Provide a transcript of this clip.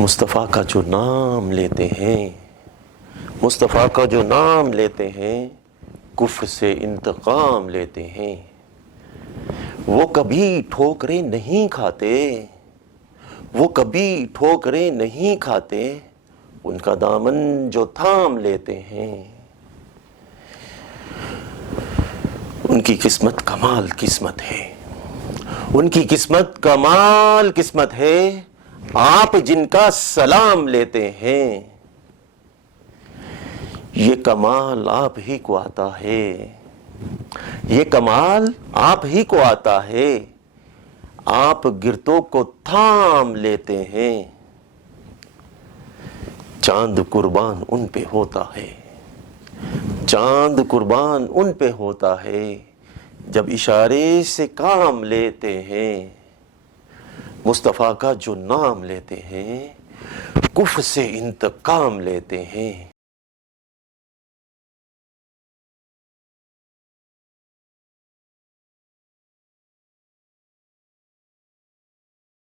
مصطفیٰ کا جو نام لیتے ہیں، مصطفیٰ کا جو نام لیتے ہیں، کفر سے انتقام لیتے ہیں۔ وہ کبھی ٹھوکریں نہیں کھاتے، وہ کبھی ٹھوکریں نہیں کھاتے، ان کا دامن جو تھام لیتے ہیں۔ ان کی قسمت کمال قسمت ہے، ان کی قسمت کمال قسمت ہے، آپ جن کا سلام لیتے ہیں۔ یہ کمال آپ ہی کو آتا ہے، یہ کمال آپ ہی کو آتا ہے، آپ گرتوں کو تھام لیتے ہیں۔ چاند قربان ان پہ ہوتا ہے، چاند قربان ان پہ ہوتا ہے، جب اشارے سے کام لیتے ہیں۔ مصطفیٰ کا جو نام لیتے ہیں، کفر سے انتقام لیتے ہیں۔